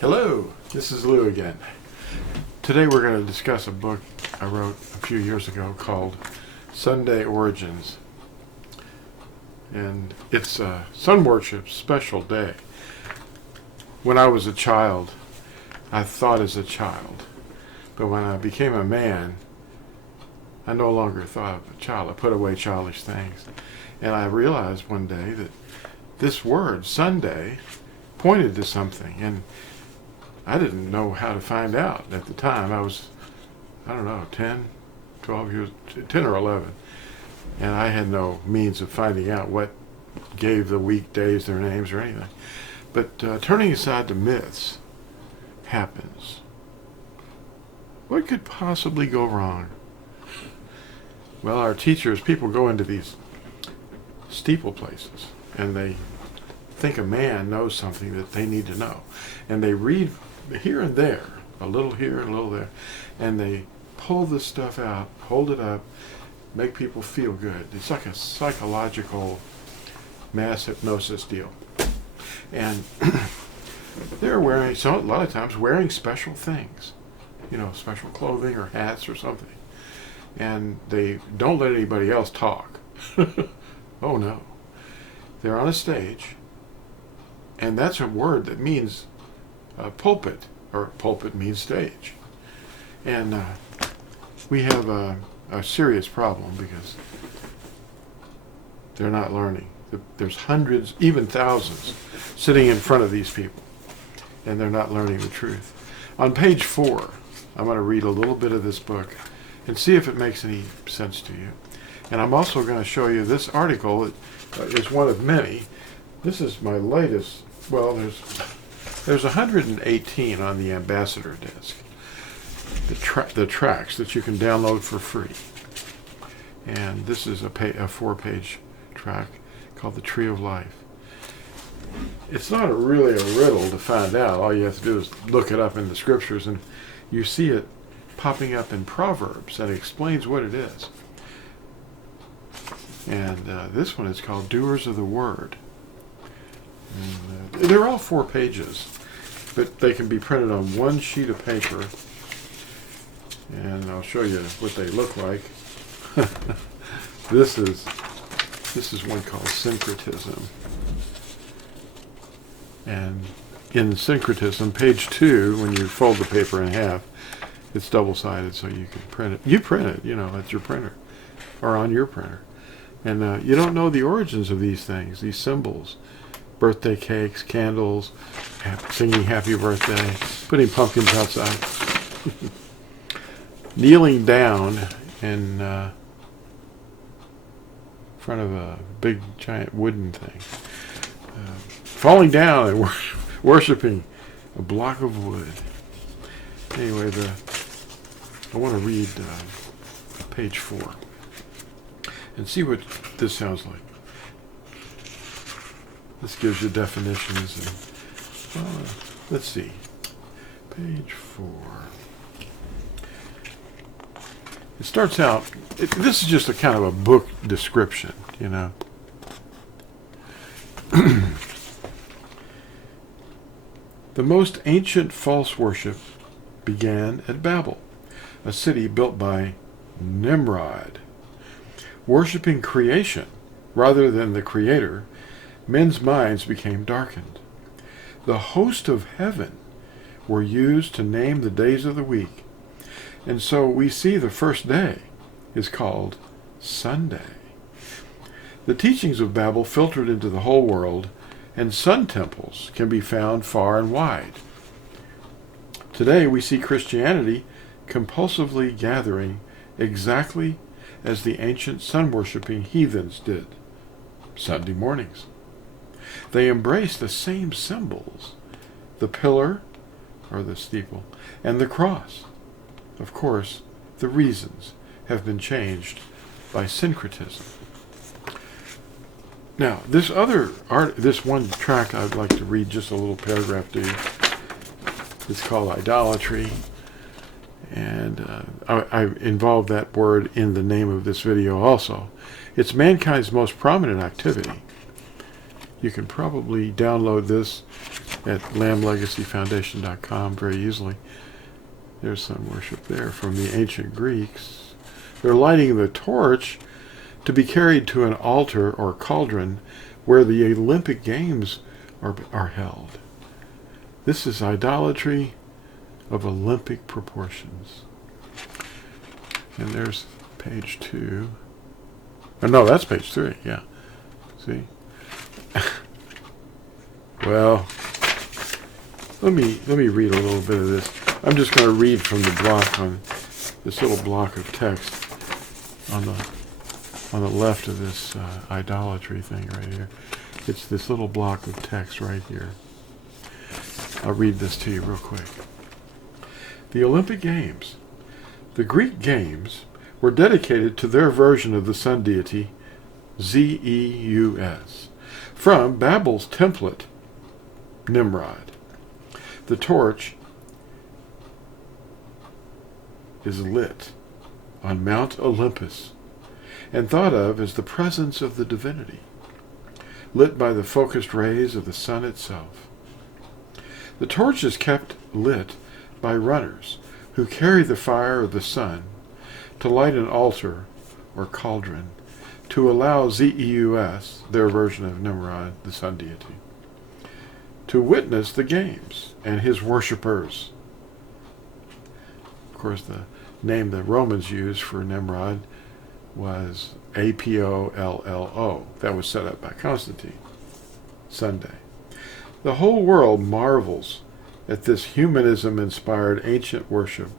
Hello, this is Lew again. Today we're going to discuss a book I wrote a few years ago called Sunday Origins. And it's a sun worship special day. When I was a child, I thought as a child. But when I became a man, I no longer thought of a child. I put away childish things. And I realized one day that this word, Sunday, pointed to something. And I didn't know how to find out at the time. I was, 10, 12 years, 10 or 11. And I had no means of finding out what gave the weekdays their names or anything. But turning aside to myths happens. What could possibly go wrong? Well, our teachers, people go into these steeple places and they think a man knows something that they need to know. And they read here and there, a little here and a little there, and they pull this stuff out, hold it up, make people feel good. It's like a psychological mass hypnosis deal. And they're wearing, a lot of times, wearing special things, special clothing or hats or something. And they don't let anybody else talk. Oh no. They're on a stage, and that's a word that means pulpit, or pulpit means stage. And we have a serious problem because they're not learning. There's hundreds, even thousands, sitting in front of these people, and they're not learning the truth. On page 4, I'm going to read a little bit of this book and see if it makes any sense to you. And I'm also going to show you this article. It is one of many. This is my latest. Well, there's 118 on the ambassador desk. The tracts that you can download for free. And this is a 4-page tract called The Tree of Life. It's not really a riddle to find out. All you have to do is look it up in the scriptures, and you see it popping up in Proverbs, and it explains what it is. And this one is called Doers of the Word. And, they're all 4 pages, but they can be printed on one sheet of paper. And I'll show you what they look like. This is one called syncretism. And in syncretism, page 2, when you fold the paper in half, it's double-sided so you can print it. You print it, at your printer or on your printer. And you don't know the origins of these things, these symbols. Birthday cakes, candles, singing happy birthday, putting pumpkins outside. Kneeling down in front of a big giant wooden thing. Falling down and worshiping a block of wood. Anyway, I want to read page 4 and see what this sounds like. This gives you definitions. And let's see. Page 4. It starts out, this is just a kind of a book description, The most ancient false worship began at Babel, a city built by Nimrod. Worshipping creation rather than the Creator, men's minds became darkened. The host of heaven were used to name the days of the week, and so we see the first day is called Sunday. The teachings of Babel filtered into the whole world, and sun temples can be found far and wide. Today we see Christianity compulsively gathering exactly as the ancient sun-worshipping heathens did, Sunday mornings. They embrace the same symbols, the pillar, or the steeple, and the cross. Of course, the reasons have been changed by syncretism. Now, this one tract I'd like to read just a little paragraph to you. It's called Idolatry, and I involved that word in the name of this video also. It's mankind's most prominent activity. You can probably download this at lamblegacyfoundation.com very easily. There's sun worship there from the ancient Greeks. They're lighting the torch to be carried to an altar or cauldron where the Olympic Games are held. This is idolatry of Olympic proportions. And there's page 2. Oh, no, that's page 3, yeah. See? Well, let me read a little bit of this. I'm just going to read from the block on this little block of text on the left of this idolatry thing right here. It's this little block of text right here. I'll read this to you real quick. The Olympic Games. The Greek games were dedicated to their version of the sun deity, Zeus, from Babel's template, Nimrod. The torch is lit on Mount Olympus and thought of as the presence of the divinity, lit by the focused rays of the sun itself. The torch is kept lit by runners who carry the fire of the sun to light an altar or cauldron to allow Zeus, their version of Nimrod, the sun deity, to witness the games and his worshippers. Of course, the name the Romans used for Nimrod was Apollo. That was set up by Constantine. Sunday. The whole world marvels at this humanism-inspired ancient worship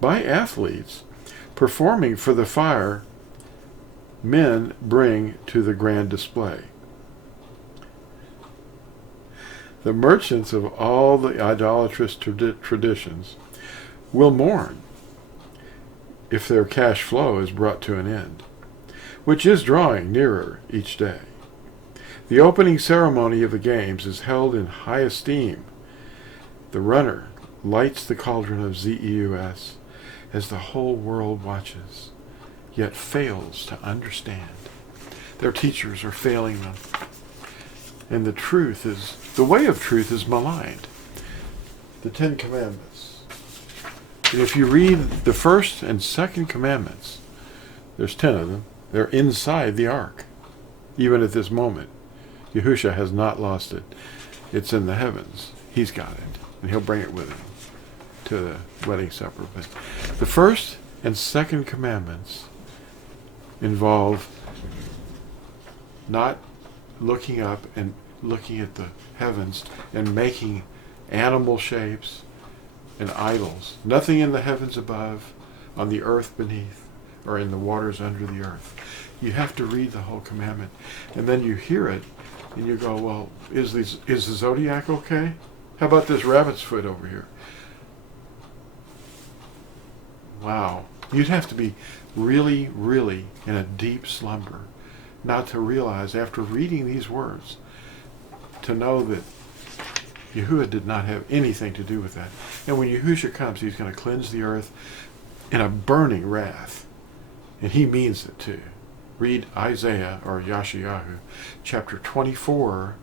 by athletes performing for the fire men bring to the grand display. The merchants of all the idolatrous traditions will mourn if their cash flow is brought to an end, which is drawing nearer each day. The opening ceremony of the games is held in high esteem. The runner lights the cauldron of Zeus as the whole world watches, yet fails to understand. Their teachers are failing them. And the way of truth is maligned. The 10 Commandments. And if you read the first and second commandments, there's 10 of them, they're inside the ark. Even at this moment, Yahushua has not lost it. It's in the heavens. He's got it. And he'll bring it with him to the wedding supper. But the first and second commandments involve not looking up and looking at the heavens and making animal shapes and idols. Nothing in the heavens above, on the earth beneath, or in the waters under the earth. You have to read the whole commandment. And then you hear it, and you go, well, is the zodiac okay? How about this rabbit's foot over here? Wow. You'd have to be really, really in a deep slumber not to realize, after reading these words, to know that Yahuah did not have anything to do with that. And when Yahushua comes, he's going to cleanse the earth in a burning wrath. And he means it too. Read Isaiah, or Yashayahu, chapter 24,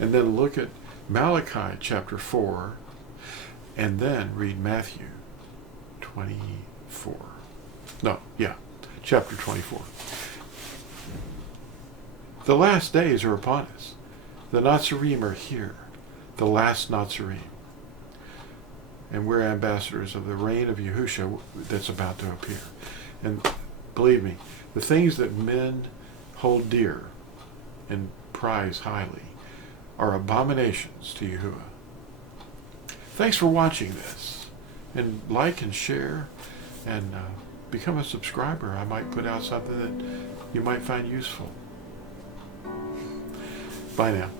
and then look at Malachi chapter 4, and then read Matthew 24. Chapter 24. The last days are upon us. The Natsarim are here. The last Natsarim. And we're ambassadors of the reign of Yahushua that's about to appear. And believe me, the things that men hold dear and prize highly are abominations to Yahuah. Thanks for watching this. And like and share and become a subscriber. I might put out something that you might find useful. Bye now.